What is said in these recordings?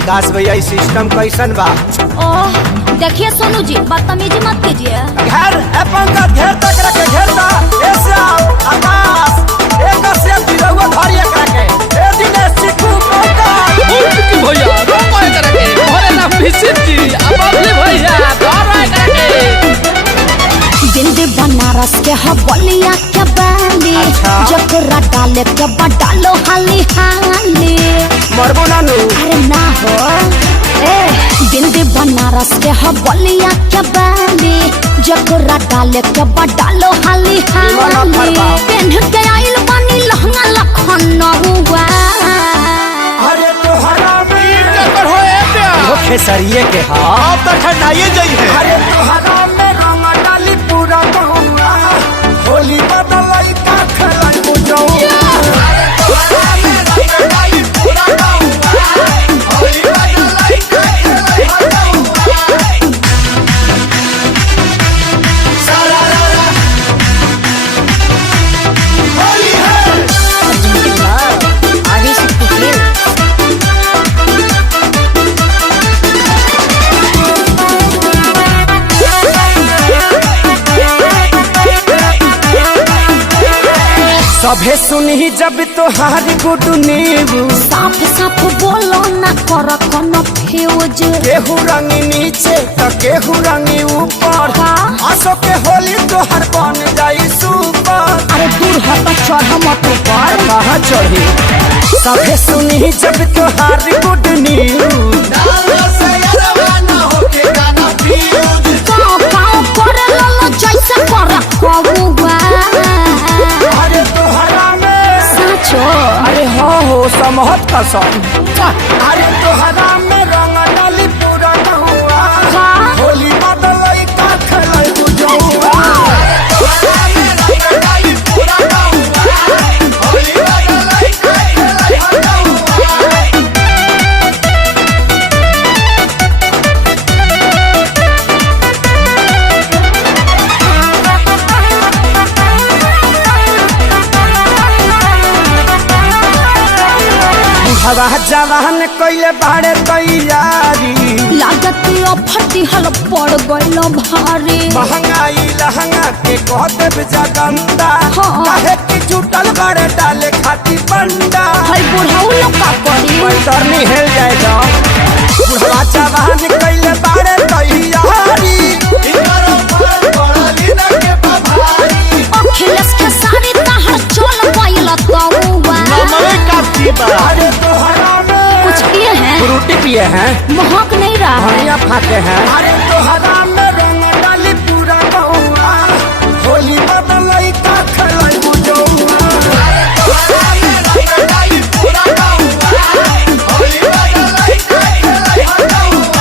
विकास भैया इस सिस्टम कैसन बा? ओह देखिए सोनू जी बदतमीजी मत कीजिए। घर अपन का घेर तक रखे घेरता ऐसे आकाश एक से दिलवा धरी एक रखे ए दिनेश चिकू कोका की भैया रोको एकरा के भरे ना विशिष्ट जी अब अपने भैया धरो एकरा के दिल्ली बनारस के हवलिया के बाली जकरा डाले के डालो हाली हाली मरबो नानू अरे ना हो ए दिल्ली बनारस के हवलिया के बाली जकरा डाले के डालो हाली हाली पेन के आइल बानी लहंगा लखनऊआ अरे तोहरा में चक्कर हो ए प्यार वो खेसरिए के हां तो ठंडाइए जाई है। अरे तोहरा में रंग डाली पूरा गहुआ होली बदलाई का खेलाई बुझौआ अरे तोहरा में रंग डाली पूरा गहुआ होली बदलाई का खेलाई बुझौआ सारा होली है आगे से खेल सभे सुनी जब तोहारी गुडू नीबू साफ साफ बोलो ना कर कोनो फ्यूज केहू रंगी नीचे तो केहू रंगी ऊपर आसो के होली तोहर बन जाई सुपर अरे दूर हट चढ़ मत ऊपर कहाँ चढ़ी सभे सुनी जब तोहारी गुडू नीबू गाँव गाँव करे ललो जैसे कर कबुआ अरे तोहरा में साचो अरे हो समहत कसम अरे तोहरा में रंग डाली पूरा गहुआ हाँ? होली बदलाई का खेलाई बुझौआ तोहरा में रंग डाली पूरा गहुआ होली बदलाई का खेलाई बुझौआ हवा जवान कइले बाड़े तैयारी लागत फटी हल पड़ गइल भारी महंगाई लहंगा के कह देव जगंदा हाँ। काहे की जुटल बाड़े डाले खाती बंडा हई बुढ़ाऊ लोग का करी पैतरनी हेल जाएगा बुढ़वा जवान कइले बाड़े तैयारी अखिलेश के सारी तहर चल गइल तौवा अरे तोहरा में कुछ किए हैं फ्रूटी पिए हैं महक नहीं रहा है हरिया फाके हैं अरे तोहरा में रंग डाली पूरा गहुआ होली बदलाई का खेलाई बुझौआ अरे तोहरा में रंग डाली पूरा गहुआ होली बदलाई का खेलाई बुझौआ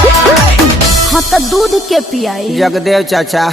हाँ तो दूध के पियाई जगदेव चाचा